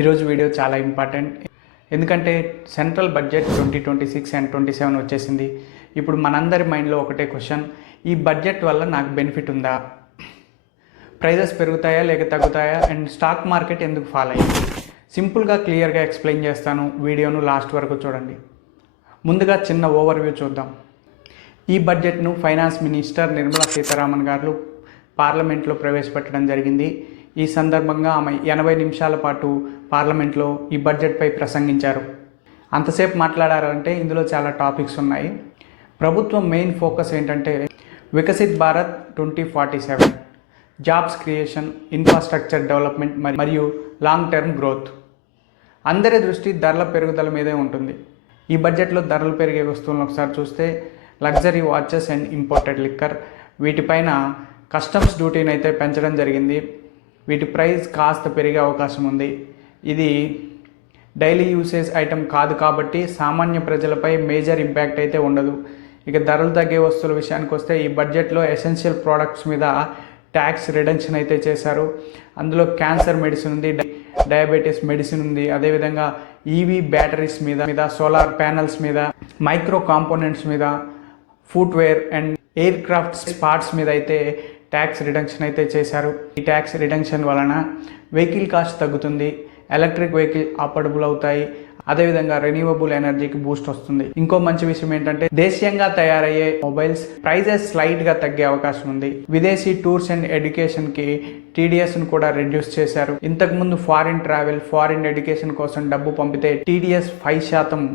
ఈరోజు వీడియో చాలా ఇంపార్టెంట్. ఎందుకంటే సెంట్రల్ బడ్జెట్ 2026 అండ్ 27 వచ్చేసింది. ఇప్పుడు మనందరి మైండ్లో ఒకటే క్వశ్చన్, ఈ బడ్జెట్ వల్ల నాకు బెనిఫిట్ ఉందా, ప్రైజెస్ పెరుగుతాయా లేక తగ్గుతాయా, అండ్ స్టాక్ మార్కెట్ ఎందుకు ఫాల్ అయ్యింది? సింపుల్గా క్లియర్గా ఎక్స్ప్లెయిన్ చేస్తాను, వీడియోను లాస్ట్ వరకు చూడండి. ముందుగా చిన్న ఓవర్వ్యూ చూద్దాం. ఈ బడ్జెట్ను ఫైనాన్స్ మినిస్టర్ నిర్మలా సీతారామన్ గారు పార్లమెంట్లో ప్రవేశపెట్టడం జరిగింది. ఈ సందర్భంగా ఆమె 80 నిమిషాల పాటు పార్లమెంట్లో ఈ బడ్జెట్పై ప్రసంగించారు. అంతసేపు మాట్లాడారంటే ఇందులో చాలా టాపిక్స్ ఉన్నాయి. ప్రభుత్వం మెయిన్ ఫోకస్ ఏంటంటే Viksit Bharat 2047, jobs creation, infrastructure development మరియు లాంగ్ టర్మ్ గ్రోత్. అందరి దృష్టి ధరల పెరుగుదల మీదే ఉంటుంది. ఈ బడ్జెట్లో ధరలు పెరిగే వస్తువులను ఒకసారి చూస్తే luxury watches and imported liquor, వీటిపైన కస్టమ్స్ డ్యూటీని అయితే పెంచడం జరిగింది. వీటి ప్రైస్ కాస్త పెరిగే అవకాశం ఉంది. ఇది డైలీ యూసేజ్ ఐటమ్ కాదు కాబట్టి సామాన్య ప్రజలపై మేజర్ ఇంపాక్ట్ అయితే ఉండదు. ఇక ధరలు తగ్గే వస్తువుల విషయానికి వస్తే ఈ బడ్జెట్లో ఎసెన్షియల్ ప్రోడక్ట్స్ మీద ట్యాక్స్ రిడక్షన్ అయితే చేశారు. అందులో క్యాన్సర్ మెడిసిన్ ఉంది, డయాబెటీస్ మెడిసిన్ ఉంది, అదేవిధంగా ఈవీ బ్యాటరీస్ మీద, సోలార్ ప్యానల్స్ మీద, మైక్రో కాంపోనెంట్స్ మీద, footwear and air craft parts మీద అయితే ట్యాక్స్ రిడక్షన్ అయితే చేశారు. ఈ ట్యాక్స్ రిడక్షన్ వలన వెహికల్ కాస్ట్ తగ్గుతుంది, ఎలక్ట్రిక్ వెహికల్ అఫోర్డబుల్ అవుతాయి, అదేవిధంగా రెన్యూవబుల్ ఎనర్జీకి బూస్ట్ వస్తుంది. ఇంకో మంచి విషయం ఏంటంటే దేశీయంగా తయారయ్యే మొబైల్స్ ప్రైజెస్ స్లైట్గా తగ్గే అవకాశం ఉంది. విదేశీ టూర్స్ అండ్ ఎడ్యుకేషన్కి టీడీఎస్ను కూడా రెడ్యూస్ చేశారు. ఇంతకుముందు ఫారిన్ ట్రావెల్, ఫారిన్ ఎడ్యుకేషన్ కోసం డబ్బు పంపితే టీడీఎస్ 5%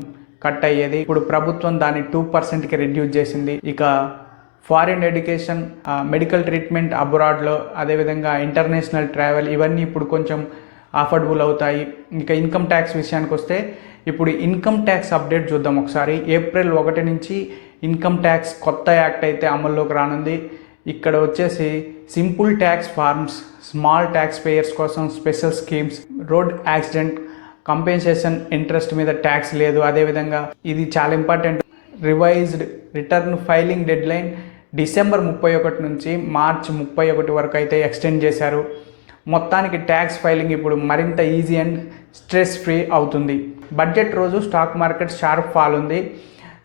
కట్ అయ్యేది. ఇప్పుడు ప్రభుత్వం దాన్ని 2%కి రెడ్యూస్ చేసింది. ఇక ఫారిన్ ఎడ్యుకేషన్, మెడికల్ ట్రీట్మెంట్ అబ్రాడ్లో, అదేవిధంగా ఇంటర్నేషనల్ ట్రావెల్, ఇవన్నీ ఇప్పుడు కొంచెం అఫోర్డబుల్ అవుతాయి. ఇంకా ఇన్కమ్ ట్యాక్స్ విషయానికి వస్తే ఇప్పుడు ఇన్కమ్ ట్యాక్స్ అప్డేట్ చూద్దాం ఒకసారి. ఏప్రిల్ 1 నుంచి ఇన్కమ్ ట్యాక్స్ కొత్త యాక్ట్ అయితే అమల్లోకి రానుంది. ఇక్కడ వచ్చేసి simple tax forms, small tax payers కోసం special schemes, road accident compensation interest మీద ట్యాక్స్ లేదు. అదేవిధంగా ఇది చాలా important, revised return filing deadline December 31 నుంచి మార్చ్ 31 వరకు అయితే ఎక్స్టెండ్ చేశారు. మొత్తానికి ట్యాక్స్ ఫైలింగ్ ఇప్పుడు మరింత ఈజీ అండ్ స్ట్రెస్ ఫ్రీ అవుతుంది. బడ్జెట్ రోజు స్టాక్ మార్కెట్ షార్ప్ ఫాల్ ఉంది.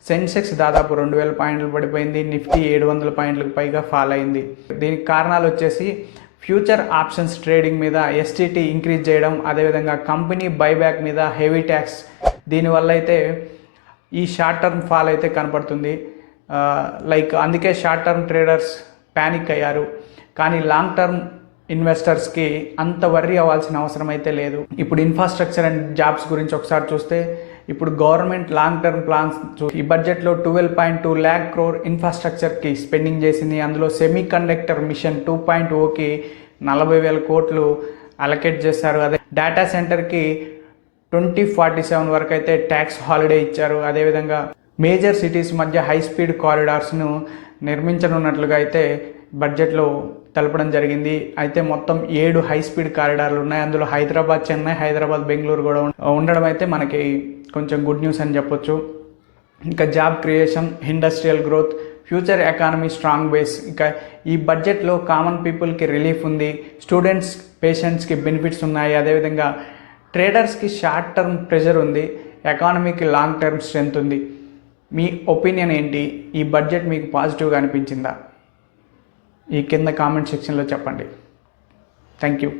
సెన్సెక్స్ దాదాపు 2000 పాయింట్లు పడిపోయింది, నిఫ్టీ 700 పాయింట్లకు పైగా ఫాల్ అయింది. దీనికి కారణాలు వచ్చేసి ఫ్యూచర్ ఆప్షన్స్ ట్రేడింగ్ మీద ఎస్టీటీ ఇంక్రీజ్ చేయడం, అదేవిధంగా కంపెనీ బైబ్యాక్ మీద హెవీ ట్యాక్స్. దీనివల్ల అయితే ఈ షార్ట్ టర్మ్ ఫాల్ అయితే కనపడుతుంది. అందుకే షార్ట్ టర్మ్ ట్రేడర్స్ ప్యానిక్ అయ్యారు. కానీ లాంగ్ టర్మ్ ఇన్వెస్టర్స్కి అంత వర్రీ అవ్వాల్సిన అవసరం అయితే లేదు. ఇప్పుడు ఇన్ఫ్రాస్ట్రక్చర్ అండ్ జాబ్స్ గురించి ఒకసారి చూస్తే ఇప్పుడు గవర్నమెంట్ లాంగ్ టర్మ్ ప్లాన్స్ ఈ బడ్జెట్లో 12.2 lakh crore ఇన్ఫ్రాస్ట్రక్చర్కి స్పెండింగ్ చేసింది. అందులో సెమీ కండక్టర్ మిషన్ 2.0కి 40,000 కోట్లు అలొకేట్ చేశారు. అదే డేటా సెంటర్కి 2047 వరకు అయితే ట్యాక్స్ హాలిడే ఇచ్చారు. అదేవిధంగా మేజర్ సిటీస్ మధ్య హై స్పీడ్ కారిడార్స్ను నిర్మించనున్నట్లుగా అయితే బడ్జెట్లో తెలపడం జరిగింది. అయితే మొత్తం 7 హై స్పీడ్ కారిడార్లు ఉన్నాయి. అందులో హైదరాబాద్ చెన్నై, హైదరాబాద్ బెంగళూరు కూడా ఉండడం అయితే మనకి కొంచెం గుడ్ న్యూస్ అని చెప్పొచ్చు. ఇంకా job creation, industrial growth, future economy strong base. ఇంకా ఈ బడ్జెట్లో కామన్ పీపుల్కి రిలీఫ్ ఉంది, స్టూడెంట్స్, పేషెంట్స్కి బెనిఫిట్స్ ఉన్నాయి, అదేవిధంగా ట్రేడర్స్కి షార్ట్ టర్మ్ ప్రెషర్ ఉంది, ఎకానమీకి లాంగ్ టర్మ్ స్ట్రెంత్ ఉంది. మీ ఒపీనియన్ ఏంటి? ఈ బడ్జెట్ మీకు పాజిటివ్గా అనిపించిందా? ఈ కింద కామెంట్ సెక్షన్లో చెప్పండి. Thank you.